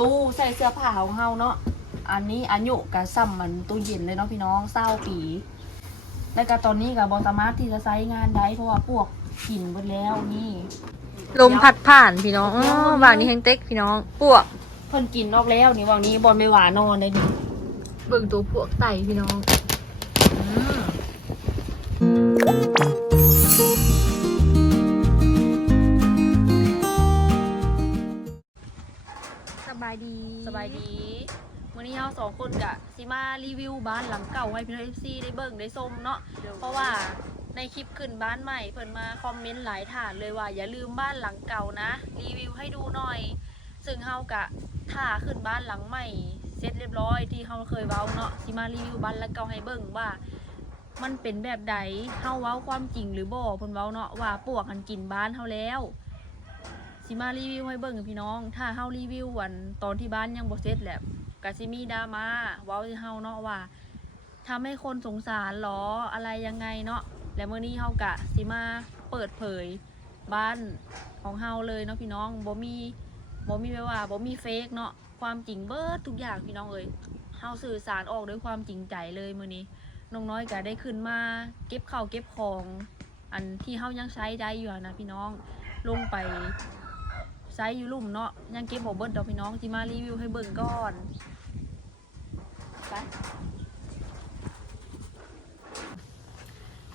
ตู้ใส่เสื้อผ้าของเฮาเนาะอันนี้อายุกับซ้ำมันตู้เย็นเลยเนาะพี่น้องเศร้าปี แล้วก็ตอนนี้กับบอสามารถที่จะใช้งานได้เพราะว่าพวกกลิ่นหมดแล้วนี่ลมพัดผ่านพี่น้องอ๋อบางนี้แฮงเต็กพี่น้องปวกเพิ่นกินออกแล้วนี่วันนี้บอลไม่หวานอนเลยนี่เบิ่งตัวปวกไตพี่น้องอืมายดีสบายดีวันนี้เราสองคนกะสิมารีวิวบ้านหลังเก่าให้พี่น้องเอฟซีได้เบิ่งได้ชมเนาะเพราะว่าในคลิปขึ้นบ้านใหม่เพิ่นมาคอมเมนต์หลายฐานเลยว่าอย่าลืมบ้านหลังเก่านะ รีวิวให้ดูหน่อย ซึ่งเฮากะถ้าขึ้นบ้านหลังใหม่เสร็จเรียบร้อยที่เฮาเคยเว้าเนาะสิมารีวิวบ้านหลังเก่าให้เบิ่งว่ามันเป็นแบบใดเฮาเว้าความจริงหรือบ่เพิ่นเว้าเนาะว่าปวกกันกินบ้านเฮาแล้ว สิมารีวิวให้เบิ่งพี่น้อง ถ้าเฮารีวิววันตอนที่บ้านยังบ่เสร็จแหละก็สิมีดราม่าเว้าเฮาเนาะว่าทำให้คนสงสารหรออะไรยังไงเนาะและมื้อนี้เฮากะสิมาเปิดเผยบ้านของเฮาเลยเนาะพี่น้องบ่มีบ่มีแบบว่าบ่มีเฟกเนาะความจริงเบิดทุกอย่างพี่น้องเอ้ยเฮาสื่อสารออกด้วยความจริงใจเลยมื้อนี้น้องน้อยก็ได้ขึ้นมา เก็บข้าวเก็บของ อันที่เฮายังใช้ได้อยู่นะพี่น้องลงไป ใช้อยู่ลุ่มเนาะยังเก็บบ่เบิดดอกพี่น้องที่มารีวิวให้เบิ่งก่อนไป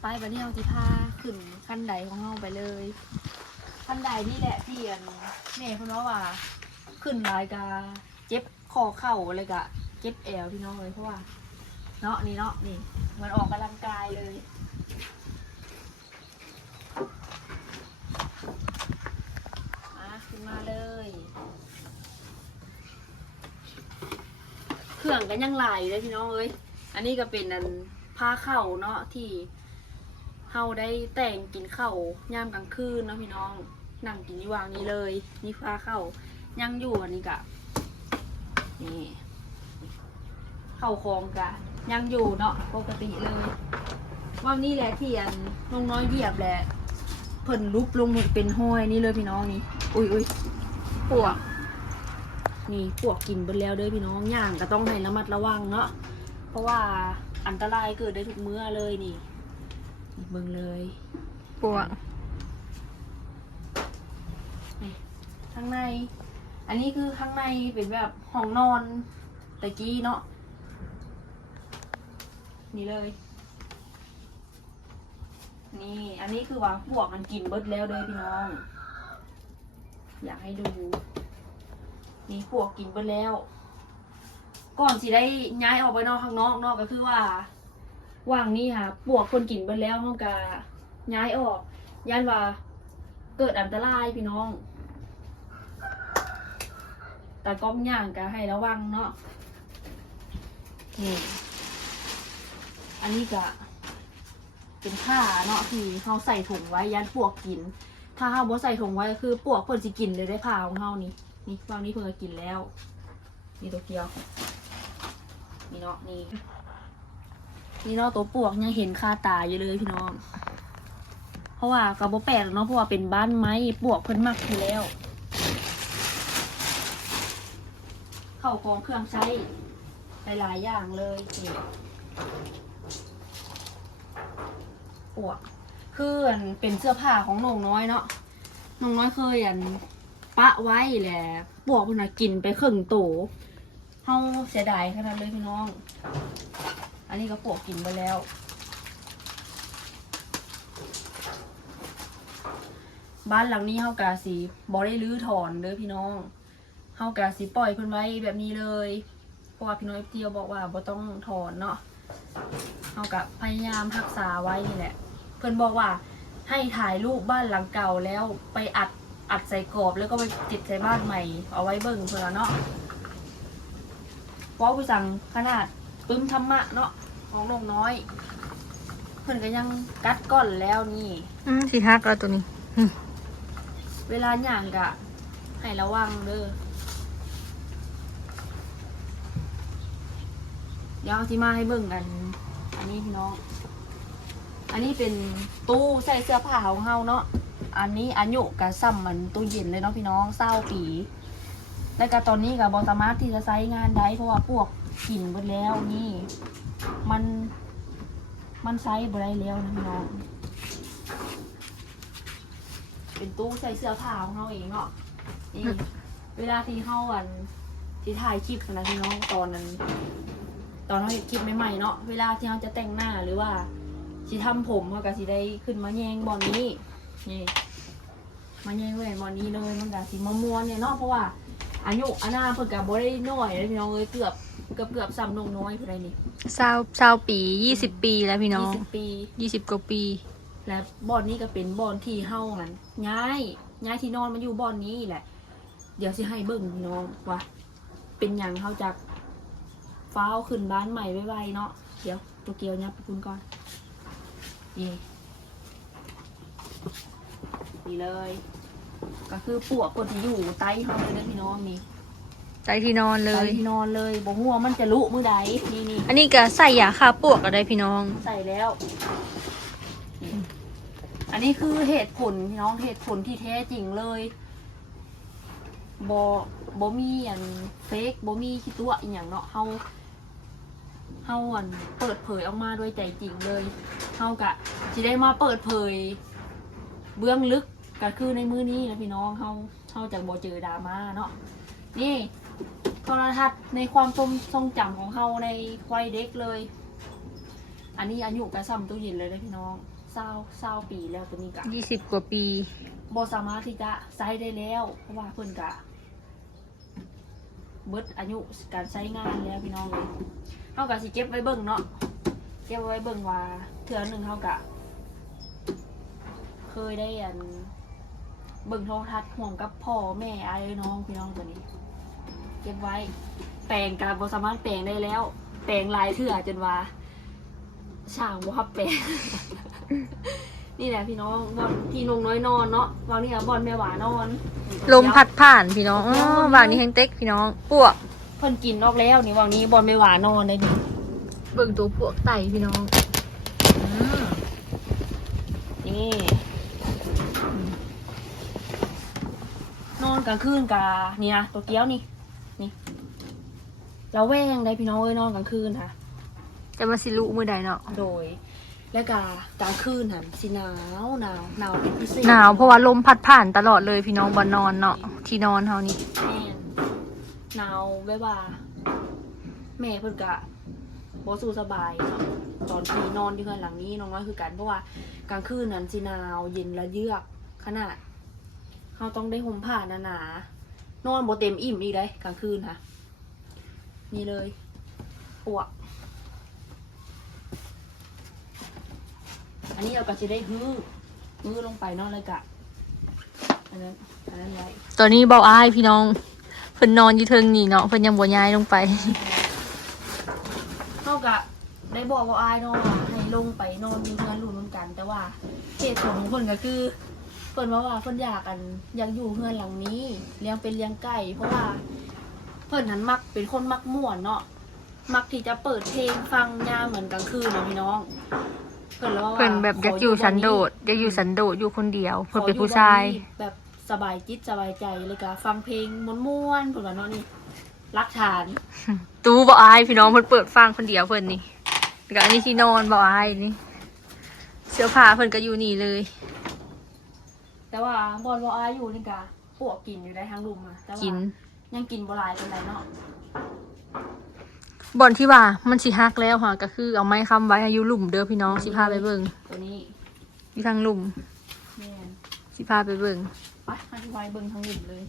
ไปบัดนี้เอาสิพาขึ้นขั้นใดของเฮาไปเลยขั้นใดนี่แหละที่อันแม่เพิ่นว่าว่า ขึ้นลายกาเจ็บคอเข่าอะไรกะเจ็บแอวพี่น้องเลยเพราะว่า เนาะนี่เนาะนี่มันออกกำลังกายเลยมาขึ้นมาเลย เค รื่อง กันยังหลายอยู่เลยพี่น้องเอ้ยอันนี้ก็เป็นอันผ้าเข่าเนาะที่เฮาได้แต่งกินข้าวยามกลางคืนเนาะพี่น้องนั่งกินนี่วางนี้เลยนี่ผ้าเข่ายังอยู่อันนี้กะนี่เข่าคองกะยังอยู่เนาะปกติเลยว่านี่แหละที่อันน้องน้อยเหยียบแหละเพิ่นลุบลงเป็นห้อยนี่เลยพี่น้องนี่อุ้ยอุ้ยปวก นี่ปวกกินไปแล้วเด้อพี่น้องย่างก็ต้องให้ระมัดระวังเนาะเพราะว่าอันตรายเกิดได้ทุกเมื่อเลยนี่นี่เบิ่งเลยปวกข้างใน อันนี้คือข้างในเป็นแบบห้องนอนตะกี้เนาะนี่เลย นี่ อันนี้คือว่าพวกมันกินเบิดแล้วเลยพี่น้อง อยากให้ดู นี่พวกกินเบิดแล้ว ก่อนสิได้ย้ายออกไปนอกข้างนอกนอกก็คือว่าว่างนี่ค่ะปวกคนกินเบิดแล้วเขาก็ย้ายออกย่านว่าเกิดอันตรายพี่น้อง แต่ก้อมย่างก็ให้ระวังเนาะนี่อันนี้ก็เป็นผ้าเนาะที่เขาใส่ถุงไว้ยันปวกกิน ถ้าเขาบ่ใส่ถุงไว้ก็คือปวกเพิ่นสิกินเลยได้ผ้าของเขานี่ นี่บางนี้เพิ่นก็กินแล้ว นี่ตัวเกียวนี่เนาะนี่นี่เนาะตัวปวกยังเห็นคาตาอยู่เลยพี่น้อง เพราะว่าก็บ่แปลกเนาะเพราะว่าเป็นบ้านไม้ปวกเพิ่นมักอยู่แล้ว เข้าของเครื่องใช้หลายๆอย่างเลยนี่ปวกคือเป็นเสื้อผ้าของน้องน้อยเนาะน้องน้อยเคยอัน ปะไว้แหละปวกมันน่ะกินไปครึ่งโตเฮาเสียดายขนาดเลยพี่น้อง อันนี้ก็ปวกกินไปแล้ว บ้านหลังนี้เฮากะสีบ่ได้รื้อถอนเด้อพี่น้องเฮากะสิปล่อยเพิ่นไว้แบบนี้เลย เพราะว่าพี่น้อยเตียวบอกว่าบ่ต้องถอนเนาะเฮากะพยายามรักษาไว้นี่แหละ เพิ่นบอกว่าให้ถ่ายรูปบ้านหลังเก่าแล้วไปอัด อัดใส่กรอบแล้วก็ไปติดใส่บ้านใหม่ เอาไว้เบิ่งเพิ่นละเนาะเว้าผู้สั่งขนาดปึ้มธรรมะเนาะของน้องน้อยเพิ่นก็ยังกัดก้อนแล้วนี่ อืมสีฮักแล้วตัวนี้เวลาย่างกะ ให้ระวังเด้อเดี๋ยวเอาที่มาให้เบิ่งกัน อันนี้พี่น้อง อันนี้เป็นตู้ใส่เสื้อผ้าของเฮาเนาะ อันนี้อายุกะซ้ำมันตู้เย็นเลยเนาะพี่น้องเศร้าปี แล้วก็ตอนนี้กับบอสมารถที่จะใช้งานได้เพราะว่าพวกกลิ่นหมดแล้วนี่ มันมันไซส์บได้แล้วนะพี่น้อง เป็นตู้ใส่เสื้อผ้าของเราเองเนาะ นี่ เวลาที่เข้าวันที่ถ่ายคลิปนะพี่น้องตอนนั้น ตอนเราเห็นคลิปใหม่ๆเนาะ เวลาที่เราจะแต่งหน้าหรือว่าสิทำผมเขาก็สิได้ขึ้นมาแยงบอลนี้ นี่มาแยงแหวนบอลนี้เลยมันก็สิมามวนเนี่ยเนาะเพราะว่าอายุอานาเพิ่นก็บ่ได้น้อยเลยพี่น้องเอ้ยเกือบเกือบเกือบซ้ำนงน้อยเพิ่นได้นี่เศร้าเศร้าปียี่สิบปีแล้วพี่น้องยี่สิบปียี่สิบกว่าปี และบอนนี้ก็เป็นบอนที่เฮานั้นย้ายย้ายที่นอนมาอยู่บอนนี้แหละ เดี๋ยวสิให้เบิ่งพี่น้องว่าเป็นหยังเฮาจากฟ้าวขึ้นบ้านใหม่ไวๆเนาะเดี๋ยวตัวเกียวยับไปคุณก่อนนี่ นี่เลย ก็คือปวกคนที่อยู่ใต้เฮาเลยนะพี่น้องนี่ใจที่นอนเลใต้ยที่นอนเลยบ่หัวามันจะลุมือใดนี่นี่อันนี้ก็ใส่ยาฆ่าปลวกก็ได้พี่น้อง ใส่แล้วนี่อันนี้คือเหตุผลพี่น้องเหตุผลที่แท้จริงเลยบอบมีอันเฟกบมีคิดตัวอีกอย่างเนาะเฮาเฮาอันเปิดเผยออกมาด้วยใจจริงเลยเฮากะสิได้มาเปิดเผย เบื้องลึก ก็คือในมือนี้นะพี่น้องเฮาเฮาจากบ่เจอดราม่าเนาะนี่โทรทัศน์ในความทรงทรงจำของเฮาในวัยเด็กเลย อันนี้อายุกระซ้ำตู้เย็นเลยนะพี่น้องเศร้าเศร้าปีแล้วตัวนี้กะยี่สิบกว่าปีบสามารถที่จะใช้ได้แล้ว เพราะว่าเพิ่นกะเบิดอายุการใช้งานแล้วพี่น้องเลยเฮากะสิเก็บไว้เบิ่งเนาะเก็บไว้เบิ่งว่าเทื่อหนึ่งเฮากะ เคยได้อัน เบิ่งโทรทัศน์ห่วงกับพ่อแม่ไอ้ายน้องพี่น้องตัวนี้ เก็บไว้ แปลงกับบสามารถแปลงได้แล้ว แปลงลายเถื่อจนว่าช่างบ่ฮับแปลง นี่แหละพี่น้องบอลที่นงน้อยนอนเนาะวางนี่อะบอลแม่หวานอน ลมพัดผ่านพี่น้องอ้อบางนี้แห้งเต็กพี่น้องปลวกเพิ่นกินนอกแล้วนี่วางนี้บอลแม่หวานอนเลยนี่เบิ่งตัวปลวกไตพี่น้อง นี่นอน กลางคืนกะนี่นะตัวเกี้ยวนี่ นี่เราแวงได้พี่น้องเอ้ยนอนกลางคืนค่ะ จะมาสิลุมือใดเนาะโดย และกากลางคืนค่ะสิหนาวหนาวหนาวเป็นพิเศษหนาวเพราะว่าลมพัดผ่านตลอดเลยพี่น้องบนนอนเนาะที่นอนเฮานี่แม่นหนาวแบบว่า แม่เพิ่นกะบ่สู้สบายเนาะตอนที่นอนที่เพื่อนหลังนี้น้องน้อยคือกันเพราะว่ากลางคืนนั้นสิหนาวเย็นและเยือกขนาด เราต้องได้ห่มผ้าหนาๆนอนบ่เต็มอิ่มอีกเลยกลางคืนค่ะ นี่เลยปวก อันนี้เราก็จะได้ฮื้อฮื้อลงไปเนอกเลยกะอันนั้นอันนั้นไว้ตอนนี้เบาอ้ายพี่น้องเพิ่นนอนอยู่เทิงนี่เนาะเพิ่นยังบ่ย้ายลงไป เท่ากับได้บอกว่าอายเนาะว่าให้ลงไปนอนมีเพื่อนรุ่นนกัน แต่ว่าเหตุผลของเพิ่นก็คือเพิ่นว่าว่าเพิ่นอยากกันอยากอยู่เพื่อนหลังนี้เลี้ยงเป็นเลี้ยงไก่เพราะว่า เพิ่นนั้นมักเป็นคนมักม่วนเนาะมักที่จะเปิดเพลงฟังยามเหมือนกลางคืนนะพี่น้อง เพิ่นแล้วว่าเพิ่นแบบอยากอยู่สันโดษอยากอยู่สันโดษอยู่คนเดียวเพิ่นเป็นผู้ชายแบบสบายจิตสบายใจเลยก็ฟังเพลงม่วนๆเพิ่นว่าเนาะนี่รักฐาน ตู้บ่อายพี่น้องเพิ่นเปิดฟังคนเดียวเพิ่นนี่แล้วก็อันนี้ที่นอนบ่อายนี่ เสื้อผ้าเพิ่นก็อยู่นี่เลย แต่ว่าบอลวออาอยู่นี่กะปวกกินอยู่ได้ทั้งรุมอะแต่ว่ากิน ยังกินบหลายเป็นไรเนาะบ่อนที่ว่ามันสิฮักแล้วค่ะ ก็คือเอาไม้ค้ำไว้ให้อยู่หลุมเด้อพี่น้องสิพาไปเบิ่งตัวนี้อยู่ทางหลุมแม่นสิพาไปเบิ่งไปอธิบายเบิ่งทั้งหมดเลย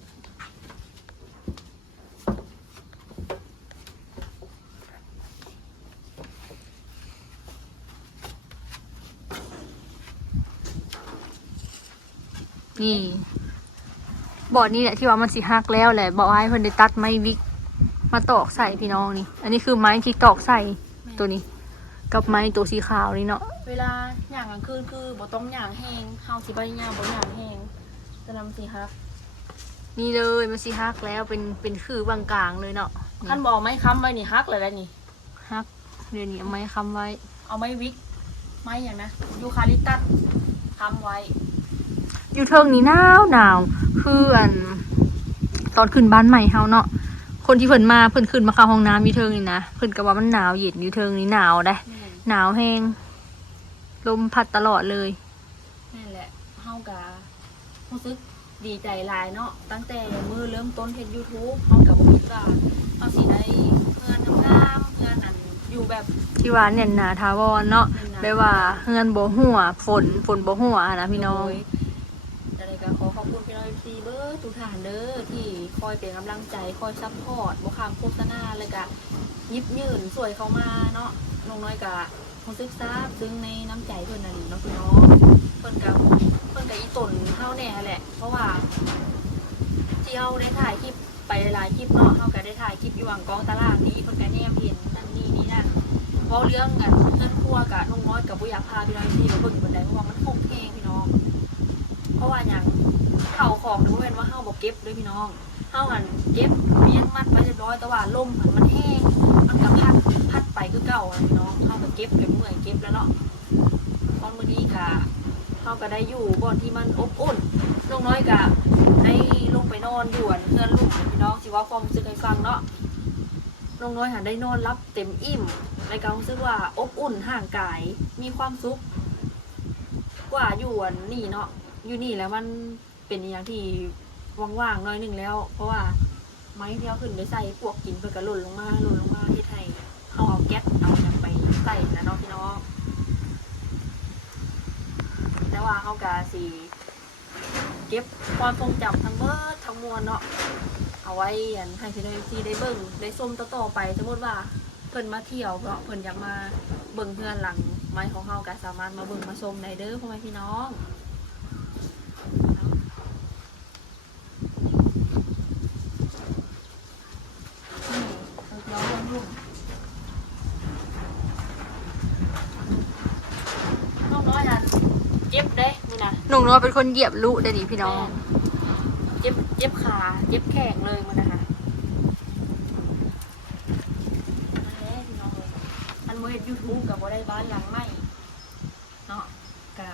นี่บ่อนนี่แหละที่ว่ามันสิฮักแล้วแหละบ่อายเพิ่นได้ตัดไม้วิก มาตอกใส่พี่น้องนี่ อันนี้คือไม้ที่ตอกใส่ตัวนี้ กับไม้ตัวสีขาวนี่เนาะเวลาย่างกลางคืนคือบ่ต้องย่างแห้งเฮาสิบ่ได้ย่างบ่ย่างแห้งจะนำสิครับนี่เลยมันสิฮักแล้วเป็นเป็นคือบางกลางเลยเนาะท่านบอกไม้ค้ำไว้นี่ฮักเลยแล้วนี่ฮักเดี๋ยวนี้เอาไม้ค้ำไว้ เอาไม้วิกไม้อย่างนะยูคาลิปตัสค้ำไว้ อยู่เทิงนี้หนาวหนาวคืออันตอนขึ้นบ้านใหม่เฮาเนาะคนที่เพิ่นมาเพิ่นขึ้นมาเข้าห้องน้ำอยู่เทิงนี่นะเพิ่นก็ว่ามันหนาวเย็นอยู่เทิงนี่หนาวได้แม่นหนาวแห้งลมพัดตลอดเลยนั่นแหละเฮากะรู้สึกดีใจหลายเนาะตั้งแต่มือเริ่มต้นเฮ็ด YouTube เฮาก็บ่คิดว่าเฮาสิได้เงินงามๆเงินอันอยู่แบบที่ว่าเนี่ยหนาทาวรเนาะแน่นหนาแปลว่าเงินบ่หัวฝนฝนบ่หัวนะพี่น้องโดยอะไร ก็ขอขอบคุณพี่น้อง FC เบิร์ทุกท่านเด้อที่คอยเป็นกำลังใจคอยซัพพอร์ตบ่ข้ามโฆษณาเลยก็ยิบยื่นสวยเข้ามาเนาะน้องน้อยก็รู้สึกซาบซึ้งในน้ำใจเพิ่นน่นเนาะพี่น้องเพิ่อนก็เพิ่อนก็อีตนเฮาแน่แหละ เพราะว่าที่เฮาได้ถ่ายคลิปไปหลายคลิปเนาะเฮาก็ได้ถ่ายคลิปอยู่หวังกองตารางนี้เพิ่อนก็แนมเห็นนั่นนี่นี่นั่นเว้าะเรื่องกันเงินครัวกับน้องน้อยกับบ่อยาพาพี่น้องที่มาเบิ่งบนไดเพราะว่ามันคงเพลงพี่น้อง เพราะว่าหยังเข่าของนี่บ่แม่นว่าเฮาบ่เก็บด้วยพี่น้องเฮาหันเก็บเมียนมัดไว้เรียบร้อยแต่ว่าลมหันมันแห้งมันก็พัดพัดไปคือเก่าอะพี่น้องเฮาก็เก็บเก็บเมื่อยเก็บแล้วเนาะตอนมื้อนี้ก็เฮาก็ได้อยู่บ่อนที่มันอบอุ่นน้องน้อยก็ได้ลงไปนอนอยู่อันเพื่อนลูกพี่น้องสิว่าความรู้สึกให้ฟังเนาะน้องน้อยหันได้นอนรับเต็มอิ่มในการรู้สึกว่าอบอุ่นห่างกายมีความสุขกว่าอยู่อันนี่เนาะ อยู่นี่แล้วมันเป็นอย่างที่ว่างๆน้อยหนึ่งแล้ว เพราะว่าไม้ที่เราขึ้นไปใส่พวกกินเพื่อกระหล่นลงมาหล่นลงมาที่ไทยเอาเอาแก๊สเอาอย่างไปใส่แล้วเนะพี่น้องแต่ว่าเขากาสีเก็บความทรงจำทั้งเบิดทั้งมวลเนาะเอาไว้อันให้พี่น้องที่ได้เบิ่งได้ส้มต่อๆไปสมมติว่าเพิ่นมาเที่ยวเนาะเพิ่นอยากมาเบิ่งเพื่อนหลังไม้ของเฮาก็สามารถมาเบิ่งมาชมได้เด้อพ่อแม่พี่น้องนี่เดี๋ยวลงลุ่มน้องน้อยอะเจ็บเด้นี่ น้อยเป็นคนเหยียบลูได้ดิพี่น้องเจ็บเจ็บขาเจ็บแข้งเลยมันนะคะมาแล้พี่น้องเลยอันโมเห็นยูทูบกับโบได้บ้านหลังใหม่เนาะกา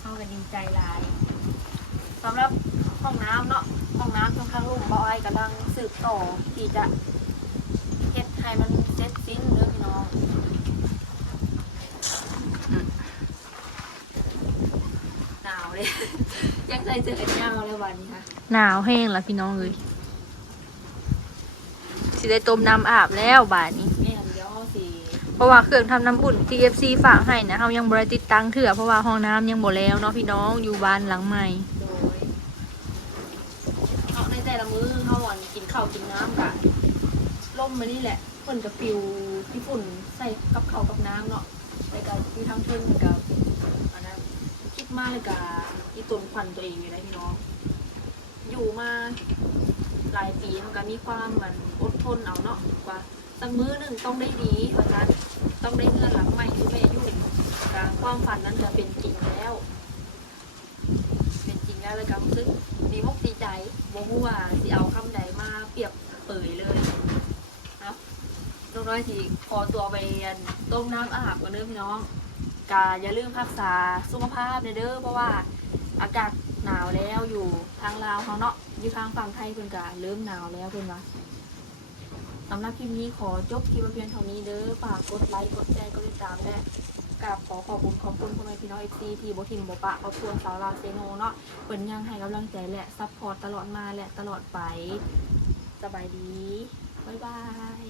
เข้ากันดีใจหลายสำหรับห้องน้ำเนาะห้องน้ำข้างลุงบอยกำลังสืบต่อที่จะเฮ็ดให้มันเสร็จสิ้นเด้อพี่น้องหนาว เลย ยังใส่เสื้อแขนยาวเลยวันนี้ค่ะหนาวแห้งละพี่น้องเลยสิได้ต้มน้ำอาบแล้วบ่ายนี้ แม่นเดี๋ยวเอาสิเพราะว่าเครื่องทำน้ำอุ่นที่ FC ฝากให้นะเฮายังบ่ได้ติดตั้งเถื่อเพราะว่าห้องน้ำยังบ่แล้วเนาะพี่น้องอยู่บ้านหลังใหม่ โดยเอาในแต่ละมื้อเขาอ่อนกินข้าวกินน้ำกะล่มมานี่แหละฝนกับฟิวที่ฝุ่นใส่กับข้าวกับน้ำเนาะไปกับที่ทั้งเพิ่นกับอันนั้นคิด มากเลยกับที่ตนควันตัวเองอยู่นะพี่น้อง อยู่มาหลายปีมันก็มีความเหมือนอดทนเอาเนาะกว่าสักมื้อหนึ่งต้องได้ดีเพราะฉะนั้นต้องได้เงินหลังใหม่คือแม่ยุ่งการความฝันนั้นจะเป็นจริงแล้ว เป็นจริงแล้วเลยก็รู้สึกดีมกดีใจบ่ฮู้ว่าสิเอาคำใดมาเปรียบเปยเลยนะน้องน้อยสิขอตัวไปต้มน้ำอาบกันเด้อพี่น้อง กาอย่าลืมรักษาสุขภาพเด้อเพราะว่าอากาศหนาวแล้วอยู่ทางลาวเขาเนาะอยู่ทางฝั่งไทยเพิ่นก็เริ่มหนาวแล้วเพิ่นว่าสำหรับคลิปนี้ขอจบคลิปเพียงเท่านี้เด้อฝากกดไลค์กดแชร์กดติดตามและกราบขอขอบคุณขอบคุณพ่อแม่พี่น้องเอฟซีที่บทิมบปะเอาทวนสาวลาวเซโนเนาะเปิดยังให้กำลังใจและซัพพอร์ตตลอดมาและตลอดไปสบายดีบ๊ายบาย